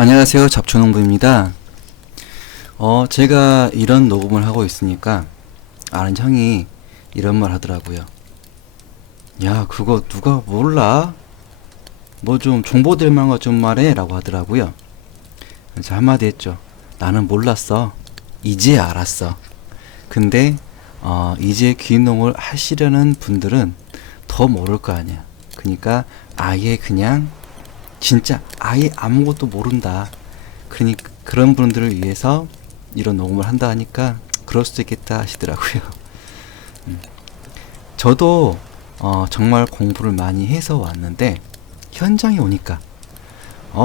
안녕하세요. 잡초농부입니다. 제가 이런 녹음을 하고 있으니까 아는 형이 이런 말 하더라고요. 야, 그거 누가 몰라? 뭐 좀 정보될 만한 거 좀 말해 라고 하더라고요. 그래서 한마디 했죠. 나는 몰랐어. 이제 알았어. 근데 이제 귀농을 하시려는 분들은 더 모를 거 아니야. 그러니까 아예 그냥 진짜 아예 아무것도 모른다. 그러니까 그런 분들을 위해서 이런 녹음을 한다 하니까 그럴 수도 있겠다 하시더라고요. 저도 정말 공부를 많이 해서 왔는데 현장에 오니까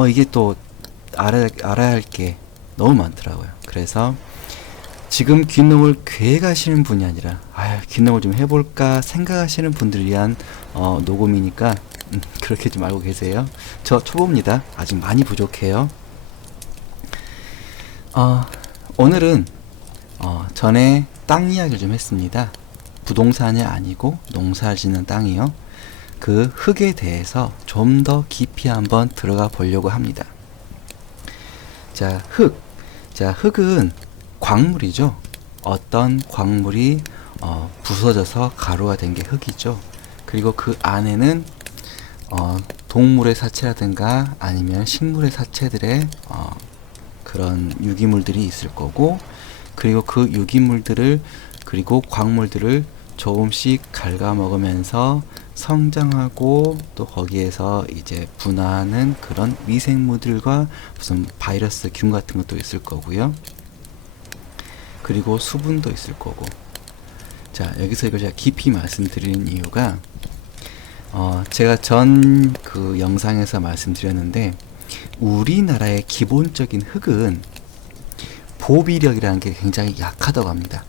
이게 또 알아야 할 게 너무 많더라고요. 그래서 지금 귀농을 계획하시는 분이 아니라 귀농을 좀 해볼까 생각하시는 분들을 위한 녹음이니까 그렇게 좀 알고 계세요. 저 초보입니다. 아직 많이 부족해요. 오늘은 전에 땅 이야기를 좀 했습니다. 부동산이 아니고 농사를 짓는 땅이요. 그 흙에 대해서 좀 더 깊이 한번 들어가 보려고 합니다. 자, 흙은 광물이죠. 어떤 광물이 부서져서 가루가 된 게 흙이죠. 그리고 그 안에는 동물의 사체라든가 아니면 식물의 사체들의 그런 유기물들이 있을 거고, 그리고 그 유기물들을 그리고 광물들을 조금씩 갉아먹으면서 성장하고 또 거기에서 이제 분화하는 그런 미생물들과 무슨 바이러스, 균 같은 것도 있을 거고요. 그리고 수분도 있을 거고. 자, 여기서 이걸 제가 깊이 말씀드리는 이유가 제가 전 그 영상에서 말씀드렸는데 우리나라의 기본적인 흙은 보비력이라는 게 굉장히 약하다고 합니다.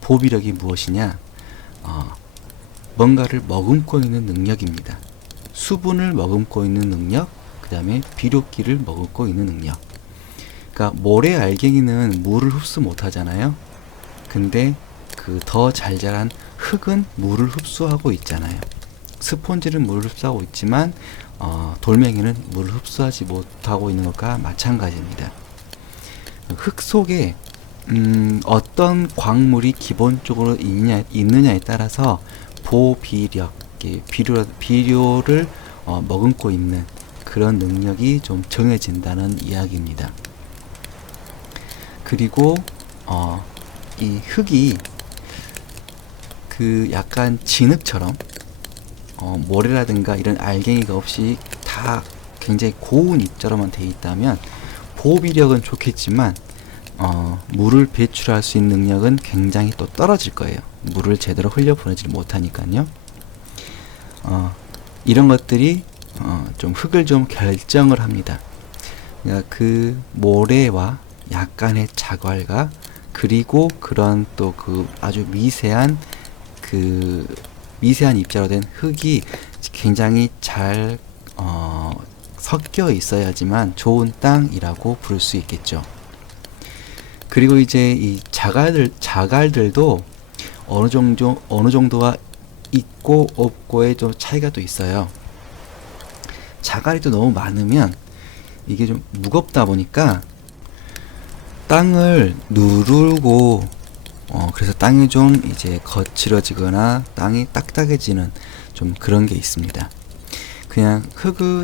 보비력이 무엇이냐? 뭔가를 머금고 있는 능력입니다. 수분을 머금고 있는 능력, 그 다음에 비료기를 머금고 있는 능력. 그러니까 모래 알갱이는 물을 흡수 못하잖아요. 근데 그 더 잘 자란 흙은 물을 흡수하고 있잖아요. 스폰지는 물을 흡수하고 있지만 돌멩이는 물을 흡수하지 못하고 있는 것과 마찬가지입니다. 흙 속에 어떤 광물이 기본적으로 있느냐에 따라서 보비력, 비료를 머금고 있는 그런 능력이 좀 정해진다는 이야기입니다. 그리고 이 흙이 그 약간 진흙처럼 모래라든가 이런 알갱이가 없이 다 굉장히 고운 입자로만 돼 있다면 보호비력은 좋겠지만 물을 배출할 수 있는 능력은 굉장히 또 떨어질 거예요. 물을 제대로 흘려보내지 못하니까요. 이런 것들이 좀 흙을 좀 결정을 합니다. 그러니까 그 모래와 약간의 자갈과 그리고 그런 또 그 아주 미세한 입자로 된 흙이 굉장히 잘 섞여 있어야지만 좋은 땅이라고 부를 수 있겠죠. 그리고 이제 이 자갈들도 어느 정도가 있고 없고의 좀 차이가 또 있어요. 자갈이 또 너무 많으면 이게 좀 무겁다 보니까 땅을 누르고 그래서 땅이 좀 이제 거칠어지거나 땅이 딱딱해지는 좀 그런 게 있습니다. 그냥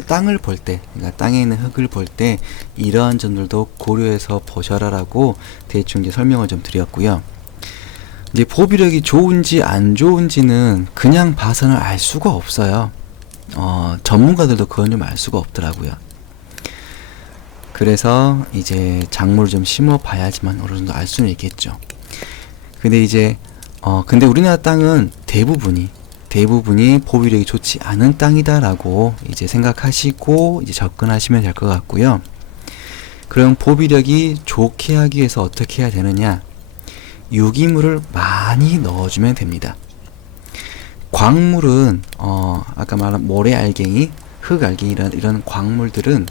땅을 볼 때, 그러니까 땅에 있는 흙을 볼 때 이러한 점들도 고려해서 보셔라라고 대충 이제 설명을 좀 드렸고요. 이제 보비력이 좋은지 안 좋은지는 그냥 봐서는 알 수가 없어요. 전문가들도 그건 좀 알 수가 없더라고요. 그래서 이제 작물을 좀 심어 봐야지만 어느 정도 알 수는 있겠죠. 근데 이제 근데 우리나라 땅은 대부분이 보비력이 좋지 않은 땅이다라고 이제 생각하시고 이제 접근하시면 될 것 같고요. 그럼 보비력이 좋게 하기 위해서 어떻게 해야 되느냐? 유기물을 많이 넣어주면 됩니다. 광물은 아까 말한 모래 알갱이, 흙 알갱이 이런 광물들은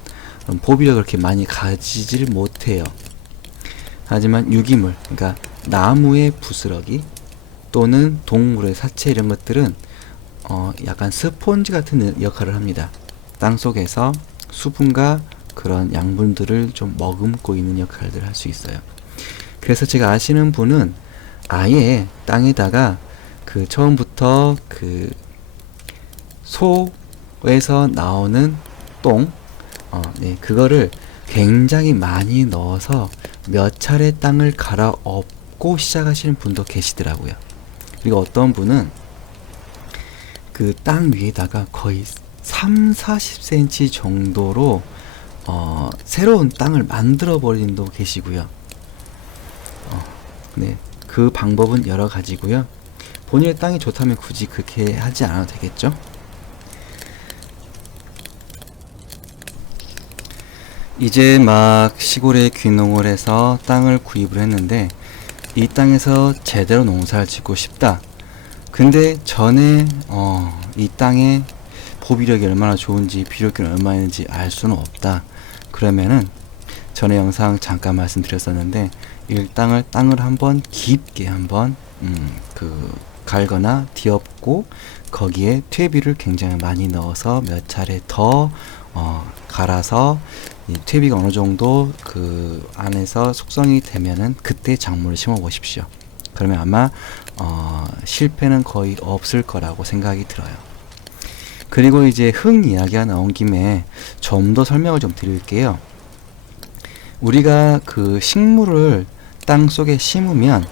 보비력을 그렇게 많이 가지질 못해요. 하지만 유기물, 그러니까 나무의 부스러기 또는 동물의 사체 이런 것들은 약간 스폰지 같은 역할을 합니다. 땅속에서 수분과 그런 양분들을 좀 머금고 있는 역할들을 할 수 있어요. 그래서 제가 아시는 분은 아예 땅에다가 그 처음부터 그 소에서 나오는 똥, 네, 그거를 굉장히 많이 넣어서 몇 차례 땅을 갈아엎고 시작하시는 분도 계시더라고요. 그리고 어떤 분은 그 땅 위에다가 거의 3, 40cm 정도로 새로운 땅을 만들어 버리는 분도 계시고요. 네, 그 방법은 여러 가지고요. 본인의 땅이 좋다면 굳이 그렇게 하지 않아도 되겠죠. 이제 막 시골에 귀농을 해서 땅을 구입을 했는데 이 땅에서 제대로 농사를 짓고 싶다. 근데 전에 이 땅의 보비력이 얼마나 좋은지 비료력이 얼마나 있는지 알 수는 없다. 그러면은 전에 영상 잠깐 말씀드렸었는데 이 땅을 한번 깊게 한번 갈거나 뒤엎고 거기에 퇴비를 굉장히 많이 넣어서 몇 차례 더 갈아서 이 퇴비가 어느 정도 그 안에서 숙성이 되면은 그때 작물을 심어 보십시오. 그러면 아마 실패는 거의 없을 거라고 생각이 들어요. 그리고 이제 흙 이야기가 나온 김에 좀 더 설명을 좀 드릴게요. 우리가 그 식물을 땅 속에 심으면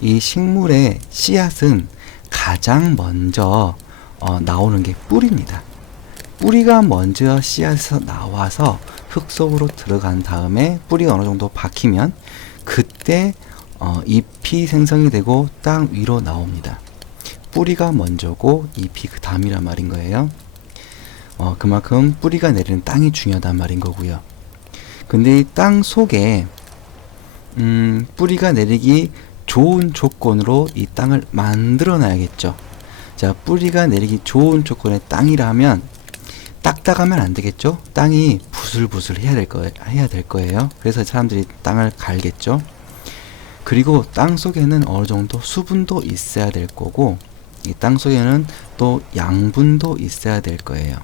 이 식물의 씨앗은 가장 먼저 나오는 게 뿌리입니다. 뿌리가 먼저 씨앗에서 나와서 흙 속으로 들어간 다음에 뿌리가 어느 정도 박히면 그때 잎이 생성이 되고 땅 위로 나옵니다. 뿌리가 먼저고 잎이 그 다음이란 말인 거예요. 그만큼 뿌리가 내리는 땅이 중요하단 말인 거고요. 근데 이 땅 속에 뿌리가 내리기 좋은 조건으로 이 땅을 만들어 놔야겠죠. 자, 뿌리가 내리기 좋은 조건의 땅이라면 딱딱하면 안 되겠죠. 땅이 부슬부슬 해야 될 거예요. 그래서 사람들이 땅을 갈겠죠. 그리고 땅 속에는 어느 정도 수분도 있어야 될 거고 이 땅 속에는 또 양분도 있어야 될 거예요.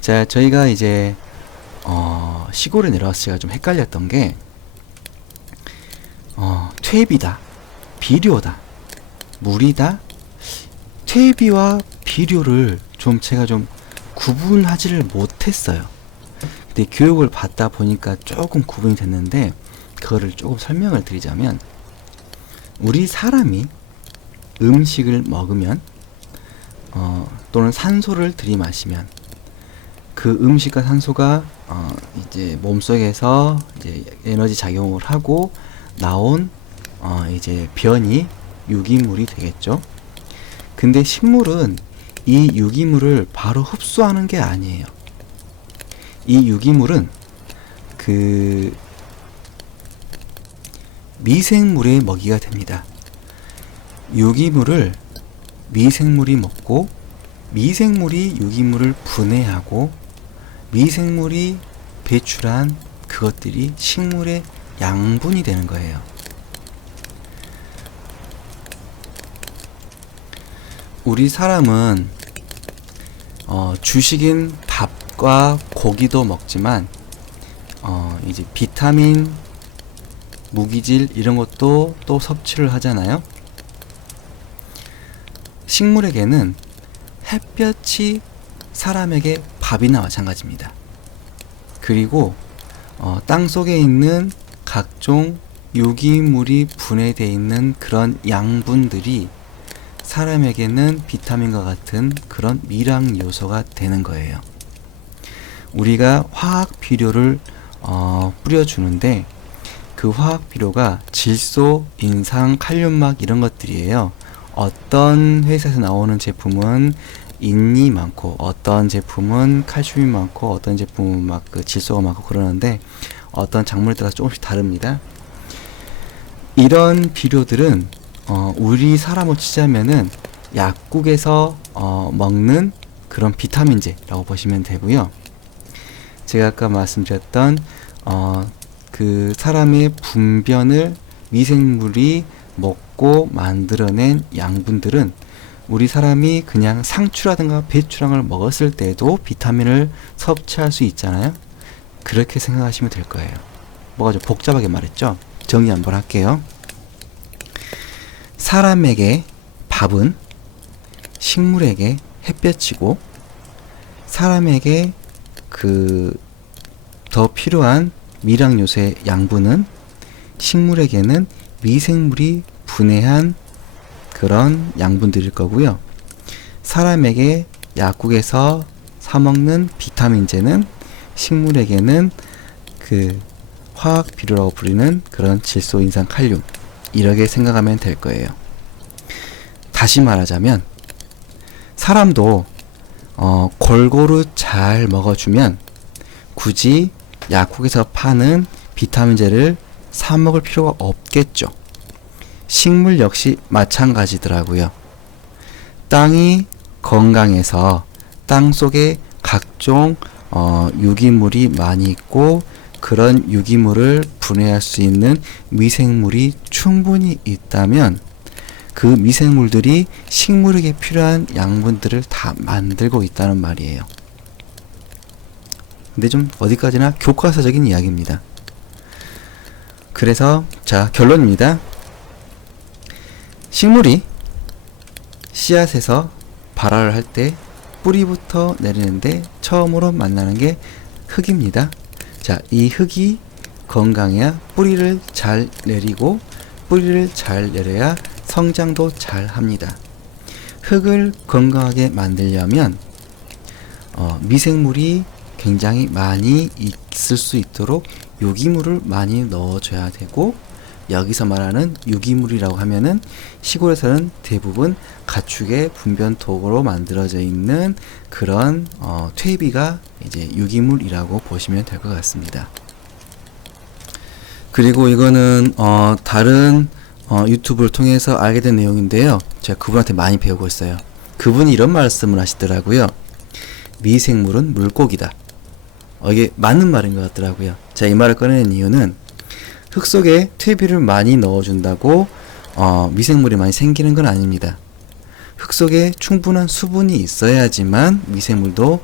자, 저희가 이제 시골에 내려와서 제가 좀 헷갈렸던 게 퇴비다, 비료다, 물이다. 퇴비와 비료를 제가 좀 구분하지를 못했어요. 근데 교육을 받다 보니까 조금 구분이 됐는데 그거를 조금 설명을 드리자면 우리 사람이 음식을 먹으면 또는 산소를 들이마시면 그 음식과 산소가 이제 몸속에서 이제 에너지 작용을 하고 나온 이제 변이 유기물이 되겠죠. 근데 식물은 이 유기물을 바로 흡수하는 게 아니에요. 이 유기물은 그 미생물의 먹이가 됩니다. 유기물을 미생물이 먹고 미생물이 유기물을 분해하고 미생물이 배출한 그것들이 식물의 양분이 되는 거예요. 우리 사람은 주식인 밥과 고기도 먹지만 이제 비타민, 무기질 이런 것도 또 섭취를 하잖아요. 식물에게는 햇볕이 사람에게 밥이나 마찬가지입니다. 그리고 땅 속에 있는 각종 유기물이 분해되어 있는 그런 양분들이 사람에게는 비타민과 같은 그런 미량 요소가 되는 거예요. 우리가 화학 비료를 뿌려주는데 그 화학 비료가 질소, 인상, 칼륨막 이런 것들이에요. 어떤 회사에서 나오는 제품은 인이 많고 어떤 제품은 칼슘이 많고 어떤 제품은 막 그 질소가 많고 그러는데 어떤 작물에 따라 조금씩 다릅니다. 이런 비료들은 우리 사람으로 치자면은 약국에서 먹는 그런 비타민제라고 보시면 되고요. 제가 아까 말씀드렸던 그 사람의 분변을 미생물이 먹고 만들어낸 양분들은 우리 사람이 그냥 상추라든가 배추랑을 먹었을 때도 비타민을 섭취할 수 있잖아요. 그렇게 생각하시면 될 거예요. 뭐가 좀 복잡하게 말했죠? 정리 한번 할게요. 사람에게 밥은 식물에게 햇볕이고, 사람에게 더 필요한 미량 요소의 양분은 식물에게는 미생물이 분해한 그런 양분들일 거고요. 사람에게 약국에서 사 먹는 비타민제는 식물에게는 화학 비료라고 부르는 그런 질소 인산 칼륨, 이렇게 생각하면 될 거예요. 다시 말하자면 사람도 골고루 잘 먹어주면 굳이 약국에서 파는 비타민제를 사 먹을 필요가 없겠죠. 식물 역시 마찬가지더라고요. 땅이 건강해서 땅 속에 각종 유기물이 많이 있고, 그런 유기물을 분해할 수 있는 미생물이 충분히 있다면 그 미생물들이 식물에게 필요한 양분들을 다 만들고 있다는 말이에요. 근데 좀 어디까지나 교과서적인 이야기입니다. 그래서 자, 결론입니다. 식물이 씨앗에서 발화를 할 때 뿌리부터 내리는데 처음으로 만나는 게 흙입니다. 자, 이 흙이 건강해야 뿌리를 잘 내리고, 뿌리를 잘 내려야 성장도 잘 합니다. 흙을 건강하게 만들려면 미생물이 굉장히 많이 있을 수 있도록 유기물을 많이 넣어줘야 되고, 여기서 말하는 유기물이라고 하면은 시골에서는 대부분 가축의 분변토로 만들어져 있는 그런 퇴비가 이제 유기물이라고 보시면 될 것 같습니다. 그리고 이거는 다른 유튜브를 통해서 알게 된 내용인데요. 제가 그분한테 많이 배우고 있어요. 그분이 이런 말씀을 하시더라고요. 미생물은 물고기다. 이게 맞는 말인 것 같더라고요. 제가 이 말을 꺼내는 이유는 흙 속에 퇴비를 많이 넣어준다고 미생물이 많이 생기는 건 아닙니다. 흙 속에 충분한 수분이 있어야지만 미생물도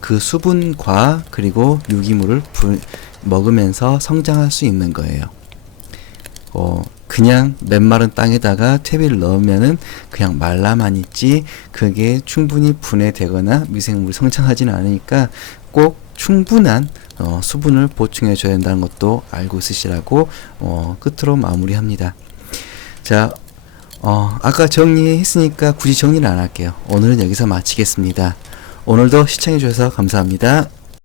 그 수분과 그리고 유기물을 먹으면서 성장할 수 있는 거예요. 그냥 맨마른 땅에다가 퇴비를 넣으면은 그냥 말라만 있지 그게 충분히 분해되거나 미생물이 성장하지는 않으니까 꼭 충분한 수분을 보충해 줘야 된다는 것도 알고 있으시라고 끝으로 마무리합니다. 자, 아까 정리했으니까 굳이 정리는 안 할게요. 오늘은 여기서 마치겠습니다. 오늘도 시청해 주셔서 감사합니다.